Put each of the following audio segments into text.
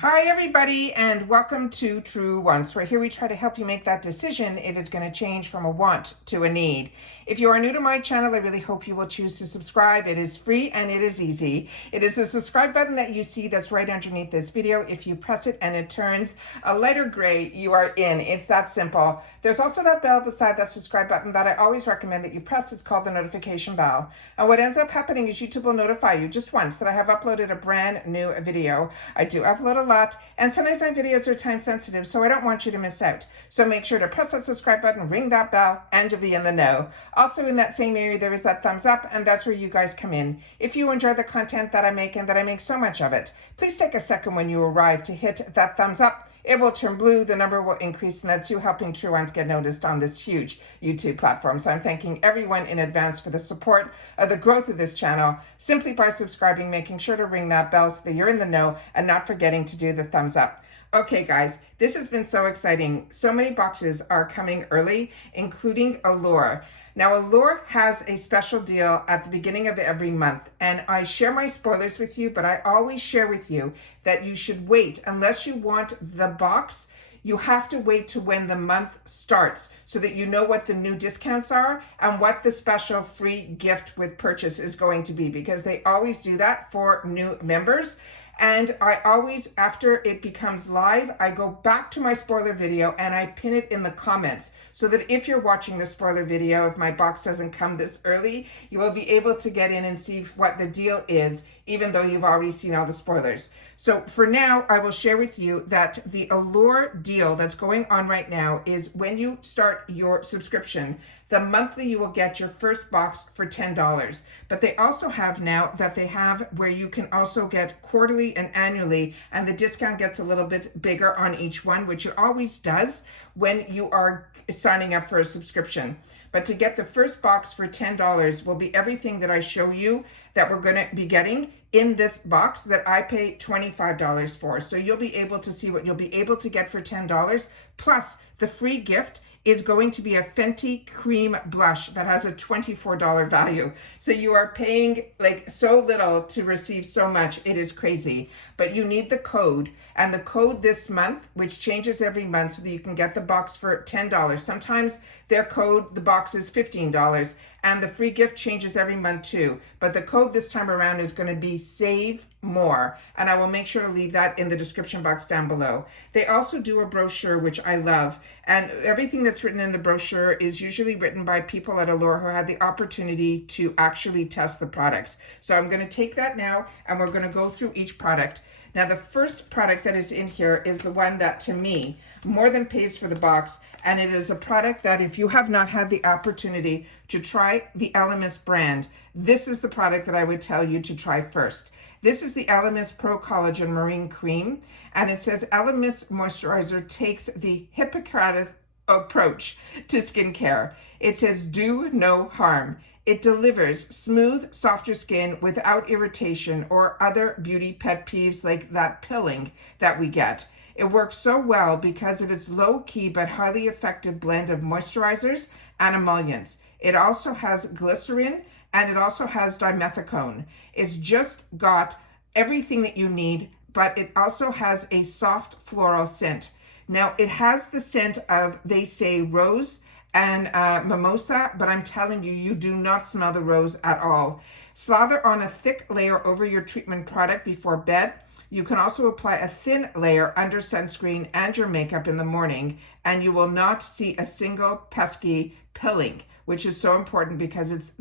Hi everybody, and welcome to Truewants, where here we try to help you make that decision if it's going to change from a want to a need. If you are new to my channel, I really hope you will choose to subscribe. It is free and it is easy. It is the subscribe button that you see that's right underneath this video. If you press it and it turns a lighter gray, you are in. It's that simple. There's also that bell beside that subscribe button that I always recommend that you press. It's called the notification bell. And what ends up happening is YouTube will notify you just once that I have uploaded a brand new video. I do upload a lot, and sometimes my videos are time sensitive, so I don't want you to miss out. So make sure to press that subscribe button, ring that bell, and you'll be in the know. Also in that same area, there is that thumbs up, and that's where you guys come in. If you enjoy the content that I make and that I make so much of it, please take a second when you arrive to hit that thumbs up. It will turn blue, the number will increase, and that's you helping Truewants get noticed on this huge YouTube platform. So I'm thanking everyone in advance for the support of the growth of this channel, simply by subscribing, making sure to ring that bell so that you're in the know, and not forgetting to do the thumbs up. Okay guys, this has been so exciting. So many boxes are coming early, including Allure. Now, Allure has a special deal at the beginning of every month, and I share my spoilers with you, but I always share with you that you should wait. Unless you want the box, you have to wait to when the month starts so that you know what the new discounts are and what the special free gift with purchase is going to be, because they always do that for new members. And I always, after it becomes live, I go back to my spoiler video and I pin it in the comments so that if you're watching the spoiler video, if my box doesn't come this early, you will be able to get in and see what the deal is, even though you've already seen all the spoilers. So for now, I will share with you that the Allure deal that's going on right now is when you start your subscription, the monthly you will get your first box for $10. But they also have now that they have where you can also get quarterly and annually, and the discount gets a little bit bigger on each one, which it always does when you are signing up for a subscription. But to get the first box for $10 will be everything that I show you that we're going to be getting in this box that I pay $25 for. So you'll be able to see what you'll be able to get for $10, plus the free gift is going to be a FENTY Cream Blush that has a $24 value. So you are paying like so little to receive so much. It is crazy. But you need the code, and the code this month, which changes every month so that you can get the box for $10. Sometimes their code, the box is $15, and the free gift changes every month too. But the code this time around is going to be SAVEMORE, and I will make sure to leave that in the description box down below. They also do a brochure, which I love, and everything that's written in the brochure is usually written by people at Allure who had the opportunity to actually test the products. So I'm going to take that now, and we're going to go through each product. Now, the first product that is in here is the one that, to me, more than pays for the box, and it is a product that if you have not had the opportunity to try the Elemis brand, this is the product that I would tell you to try first. This is the Elemis Pro Collagen Marine Cream, and it says Elemis Moisturizer takes the Hippocratic approach to skincare. It says do no harm. It delivers smooth, softer skin without irritation or other beauty pet peeves like that pilling that we get. It works so well because of its low-key but highly effective blend of moisturizers and emollients. It also has glycerin, and it also has dimethicone. It's just got everything that you need, but it also has a soft floral scent. Now, it has the scent of, they say, rose and mimosa, but I'm telling you, you do not smell the rose at all. Slather on a thick layer over your treatment product before bed. You can also apply a thin layer under sunscreen and your makeup in the morning, and you will not see a single pesky pilling, which is so important because it's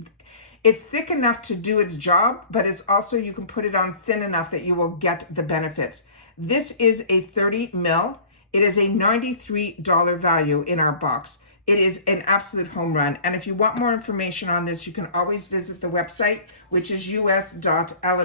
thick enough to do its job, but it's also, you can put it on thin enough that you will get the benefits. This is a 30 ml. It is a $93 value in our box. It is an absolute home run. And if you want more information on this, you can always visit the website, which is us.elemis.com.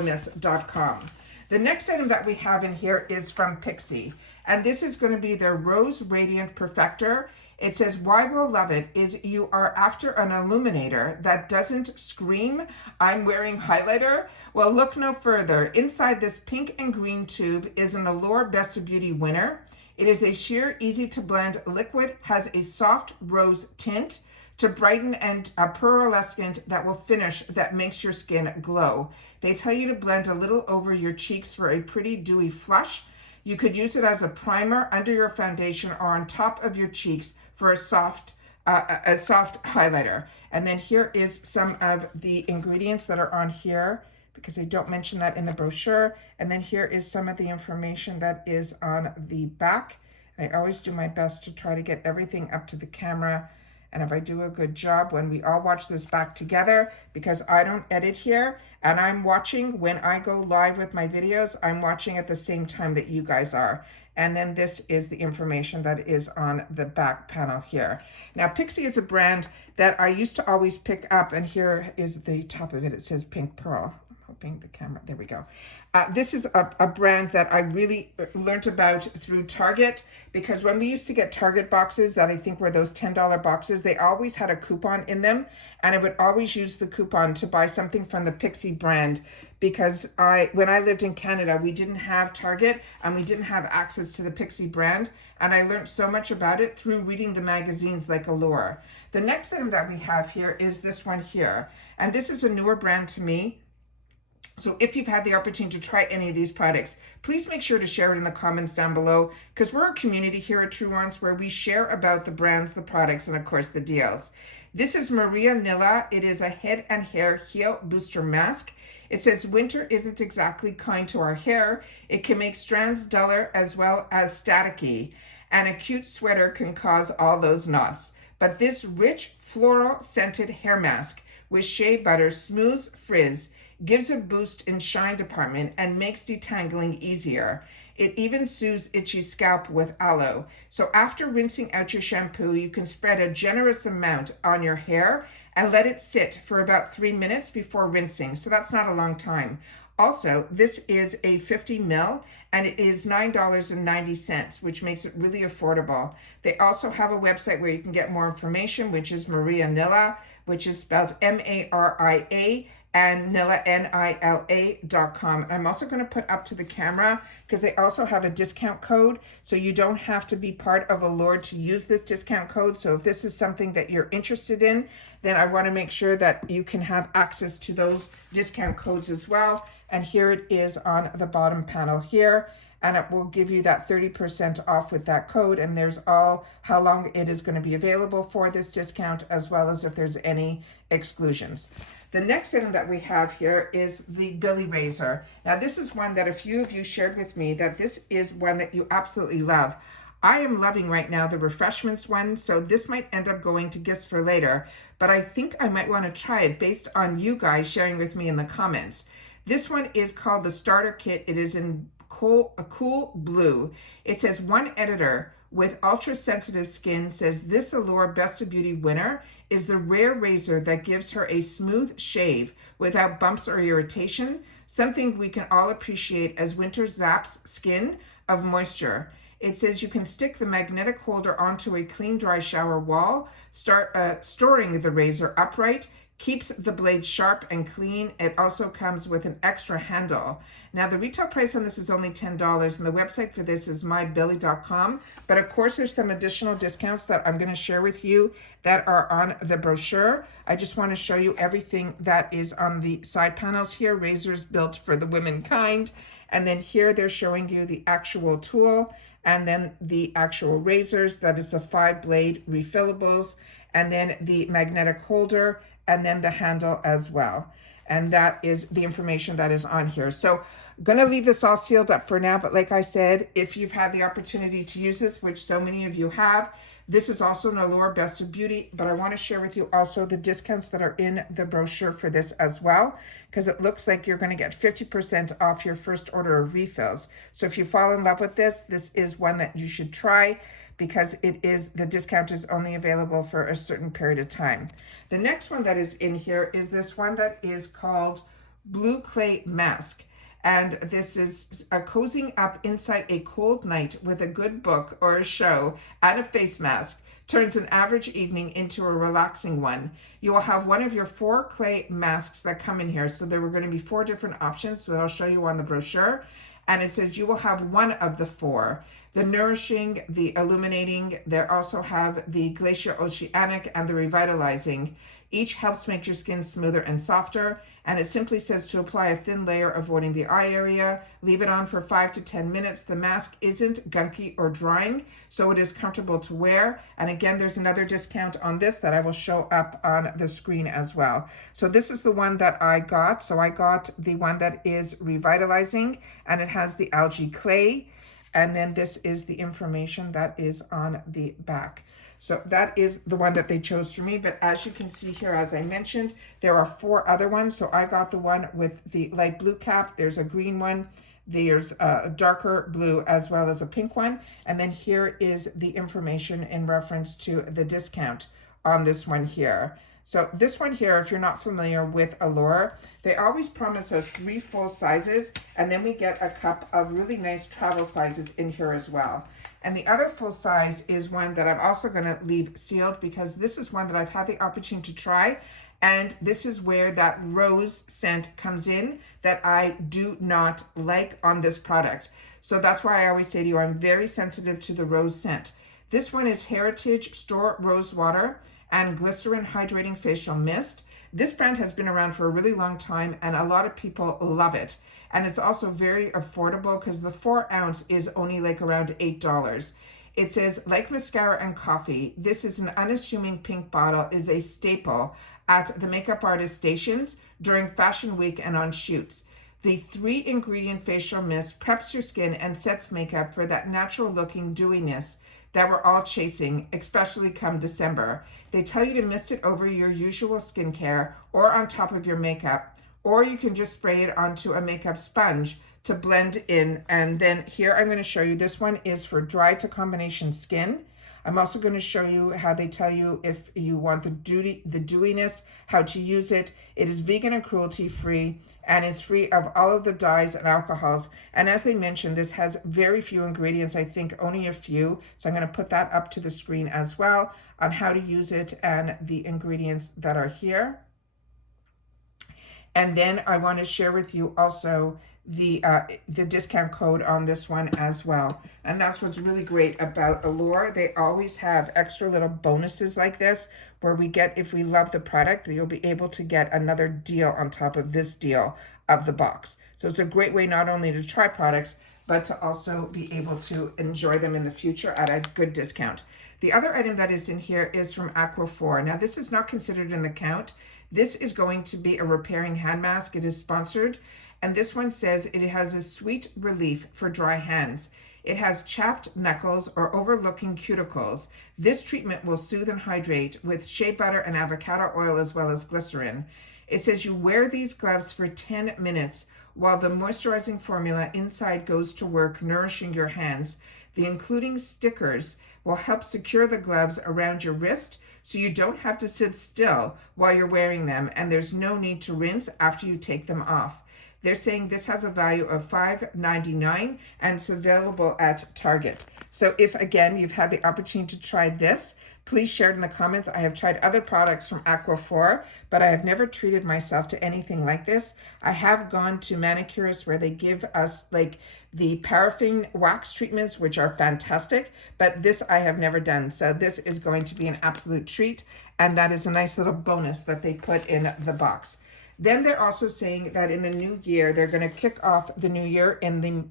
The next item that we have in here is from Pixie, and this is going to be their Rose Radiant Perfector. It says, why we'll love it is you are after an illuminator that doesn't scream, I'm wearing highlighter. Well, look no further. Inside this pink and green tube is an Allure Best of Beauty winner. It is a sheer, easy to blend liquid, has a soft rose tint to brighten and a pearlescent that will finish, that makes your skin glow. They tell you to blend a little over your cheeks for a pretty dewy flush. You could use it as a primer under your foundation or on top of your cheeks for a soft highlighter. And then here is some of the ingredients that are on here, because they don't mention that in the brochure. And then here is some of the information that is on the back. And I always do my best to try to get everything up to the camera. And if I do a good job when we all watch this back together, because I don't edit here and I'm watching when I go live with my videos, I'm watching at the same time that you guys are. And then this is the information that is on the back panel here. Now, Pixie is a brand that I used to always pick up, and here is the top of it. It says Pink Pearl. I'm hoping the camera, there we go. This is a brand that I really learned about through Target, because when we used to get Target boxes that I think were those $10 boxes, they always had a coupon in them, and I would always use the coupon to buy something from the Pixie brand, because when I lived in Canada, we didn't have Target and we didn't have access to the Pixie brand, and I learned so much about it through reading the magazines like Allure. The next item that we have here is this one here, and this is a newer brand to me. So if you've had the opportunity to try any of these products, please make sure to share it in the comments down below, because we're a community here at Truewants where we share about the brands, the products, and of course the deals. This is Maria Nilla. It is a head and hair heel booster mask. It says winter isn't exactly kind to our hair. It can make strands duller as well as staticky, and a cute sweater can cause all those knots. But this rich floral scented hair mask with shea butter smooths frizz, gives a boost in shine department, and makes detangling easier. It even soothes itchy scalp with aloe. So after rinsing out your shampoo, you can spread a generous amount on your hair and let it sit for about 3 minutes before rinsing. So that's not a long time. Also, this is a 50 ml and it is $9.90, which makes it really affordable. They also have a website where you can get more information, which is Maria Nilla, which is spelled M-A-R-I-A, and Nilla, Nila.com. And I'm also going to put up to the camera, because they also have a discount code, so you don't have to be part of Allure to use this discount code. So if this is something that you're interested in, then I want to make sure that you can have access to those discount codes as well. And here it is on the bottom panel here, and it will give you that 30% off with that code. And there's all how long it is going to be available for this discount, as well as if there's any exclusions. The next item that we have here is the Billy Razor. Now, this is one that a few of you shared with me that this is one that you absolutely love. I am loving right now the refreshments one, so this might end up going to gifts for later, but I think I might want to try it based on you guys sharing with me in the comments. This one is called the Starter Kit. It is in a cool blue. It says, one editor with ultra-sensitive skin says this Allure Best of Beauty winner is the rare razor that gives her a smooth shave without bumps or irritation, something we can all appreciate as winter zaps skin of moisture. It says you can stick the magnetic holder onto a clean, dry shower wall, storing the razor upright, keeps the blade sharp and clean. It also comes with an extra handle. Now, the retail price on this is only $10, and the website for this is mybilly.com. But of course, there's some additional discounts that I'm going to share with you that are on the brochure. I just want to show you everything that is on the side panels here. Razors built for the womankind. And then here they're showing you the actual tool, and then the actual razors, that is a 5-blade refillables, and then the magnetic holder, and then the handle as well. And that is the information that is on here. So I'm going to leave this all sealed up for now. But like I said, if you've had the opportunity to use this, which so many of you have, this is also an Allure Best of Beauty. But I want to share with you also the discounts that are in the brochure for this as well, because it looks like you're going to get 50% off your first order of refills. So if you fall in love with this, this is one that you should try, because the discount is only available for a certain period of time. The next one that is in here is this one that is called Blue Clay Mask. And this is a cozying up inside a cold night with a good book or a show and a face mask turns an average evening into a relaxing one. You will have one of your 4 clay masks that come in here. So there were going to be 4 different options that I'll show you on the brochure. And it says you will have one of the 4. The Nourishing, the Illuminating, they also have the Glacier Oceanic and the Revitalizing. Each helps make your skin smoother and softer, and it simply says to apply a thin layer avoiding the eye area. Leave it on for 5 to 10 minutes. The mask isn't gunky or drying, so it is comfortable to wear. And again, there's another discount on this that I will show up on the screen as well. So this is the one that I got. So I got the one that is revitalizing, and it has the algae clay. And then this is the information that is on the back. So that is the one that they chose for me. But as you can see here, as I mentioned, there are 4 other ones. So I got the one with the light blue cap. There's a green one. There's a darker blue as well as a pink one. And then here is the information in reference to the discount on this one here. So this one here, if you're not familiar with Allure, they always promise us 3 full sizes, and then we get a cup of really nice travel sizes in here as well. And the other full size is one that I'm also going to leave sealed, because this is one that I've had the opportunity to try. And this is where that rose scent comes in that I do not like on this product. So that's why I always say to you, I'm very sensitive to the rose scent. This one is Heritage Store Rose Water and Glycerin Hydrating Facial Mist. This brand has been around for a really long time, and a lot of people love it. And it's also very affordable because the 4 ounce is only like around $8. It says, like mascara and coffee, this is an unassuming pink bottle, is a staple at the makeup artist stations during fashion week and on shoots. The 3 ingredient facial mist preps your skin and sets makeup for that natural looking dewiness that we're all chasing, especially come December. They tell you to mist it over your usual skincare or on top of your makeup, or you can just spray it onto a makeup sponge to blend in. And then here I'm going to show you, this one is for dry to combination skin. I'm also going to show you how they tell you if you want the dewiness, how to use it. It is vegan and cruelty free, and it's free of all of the dyes and alcohols. And as they mentioned, this has very few ingredients, I think only a few. So I'm going to put that up to the screen as well on how to use it and the ingredients that are here. And then I want to share with you also the discount code on this one as well. And that's what's really great about Allure. They always have extra little bonuses like this where we get, if we love the product, you'll be able to get another deal on top of this deal of the box. So it's a great way not only to try products, but to also be able to enjoy them in the future at a good discount. The other item that is in here is from Aquaphor. Now this is not considered in the count. This is going to be a repairing hand mask. It is sponsored. And this one says it has a sweet relief for dry hands. It has chapped knuckles or overlooking cuticles. This treatment will soothe and hydrate with shea butter and avocado oil as well as glycerin. It says you wear these gloves for 10 minutes while the moisturizing formula inside goes to work nourishing your hands. The including stickers will help secure the gloves around your wrist so you don't have to sit still while you're wearing them, and there's no need to rinse after you take them off. They're saying this has a value of $5.99 and it's available at Target. So if, again, you've had the opportunity to try this, please share it in the comments. I have tried other products from Aquaphor, but I have never treated myself to anything like this. I have gone to manicurists where they give us like the paraffin wax treatments, which are fantastic, but this I have never done. So this is going to be an absolute treat, and that is a nice little bonus that they put in the box. Then they're also saying that in the new year, they're going to kick off the new year in the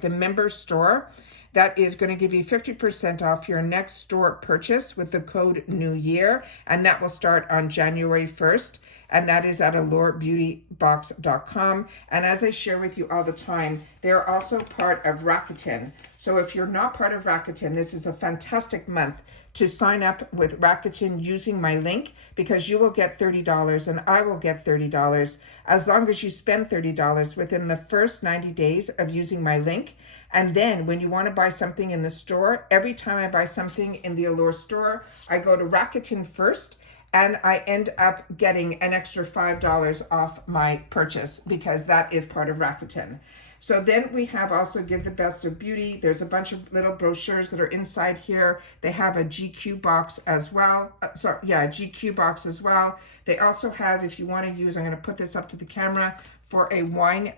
the member store. That is going to give you 50% off your next store purchase with the code New Year, and that will start on January 1st, and that is at allurebeautybox.com. And as I share with you all the time, they're also part of Rakuten. So if you're not part of Rakuten, this is a fantastic month to sign up with Rakuten using my link, because you will get $30 and I will get $30 as long as you spend $30 within the first 90 days of using my link. And then when you want to buy something in the store, every time I buy something in the Allure store, I go to Rakuten first, and I end up getting an extra $5 off my purchase because that is part of Rakuten. So then we have also Give the Best of Beauty. There's a bunch of little brochures that are inside here. They have a GQ box as well. GQ box as well. They also have, if you want to use, I'm going to put this up to the camera, for a wine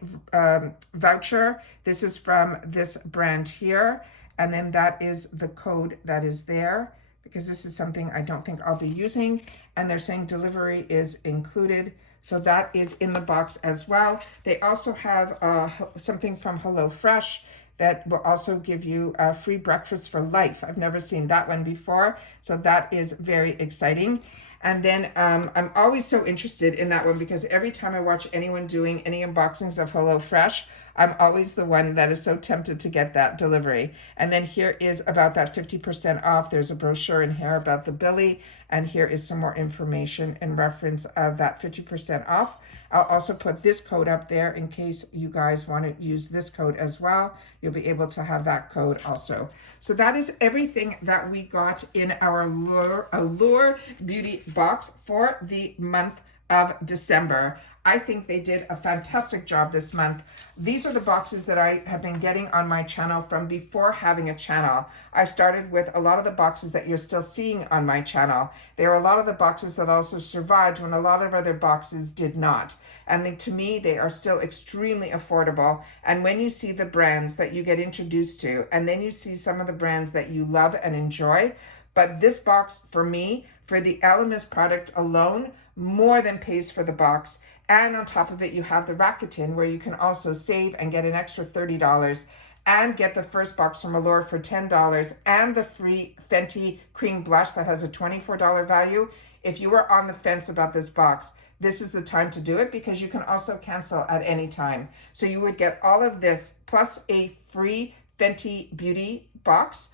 voucher. This is from this brand here. And then that is the code that is there, because this is something I don't think I'll be using. and they're saying delivery is included. So that is in the box as well. They also have something from HelloFresh that will also give you a free breakfast for life. I've never seen that one before, so that is very exciting. And then I'm always so interested in that one because every time I watch anyone doing any unboxings of HelloFresh, I'm always the one that is so tempted to get that delivery. And then here is about that 50% off. There's a brochure in here about the Billy, and here is some more information in reference of that 50% off. I'll also put this code up there in case you guys want to use this code as well. You'll be able to have that code also. So that is everything that we got in our Allure Beauty box for the month of December. I think they did a fantastic job this month. These are the boxes that I have been getting on my channel from before having a channel. I started with a lot of the boxes that you're still seeing on my channel. There are a lot of the boxes that also survived when a lot of other boxes did not. And to me, they are still extremely affordable. And when you see the brands that you get introduced to, and then you see some of the brands that you love and enjoy, but this box for me, for the Elemis product alone, more than pays for the box. And on top of it, you have the Rakuten where you can also save and get an extra $30 and get the first box from Allure for $10 and the free FENTY Cream Blush that has a $24 value. If you were on the fence about this box, this is the time to do it because you can also cancel at any time. So you would get all of this plus a free Fenty Beauty box,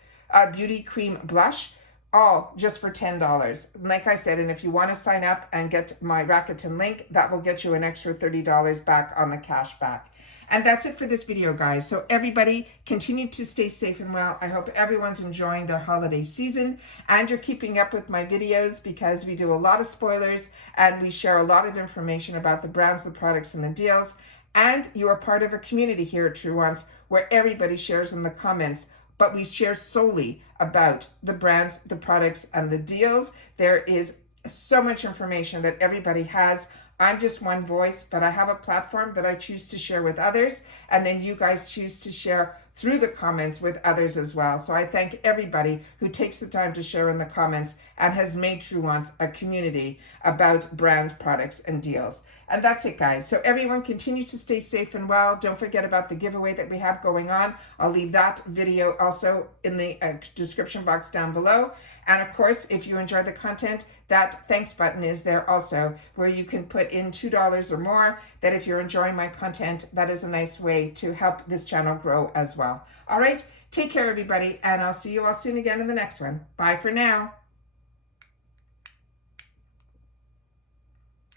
Beauty Cream Blush, all just for $10. Like I said, and if you want to sign up and get my Rakuten link, that will get you an extra $30 back on the cash back. And that's it for this video, guys. So everybody continue to stay safe and well. I hope everyone's enjoying their holiday season and you're keeping up with my videos because we do a lot of spoilers and we share a lot of information about the brands, the products, and the deals. And you are part of a community here at Truewants where everybody shares in the comments, but we share solely about the brands, the products, and the deals. There is so much information that everybody has. I'm just one voice, but I have a platform that I choose to share with others, and then you guys choose to share through the comments with others as well. So I thank everybody who takes the time to share in the comments and has made Truewants a community about brands, products, and deals. And that's it, guys. So everyone continue to stay safe and well. Don't forget about the giveaway that we have going on. I'll leave that video also in the description box down below. And of course, if you enjoy the content, that thanks button is there also where you can put in $2 or more. That if you're enjoying my content, that is a nice way to help this channel grow as well. All right, take care, everybody, and I'll see you all soon again in the next one. Bye for now.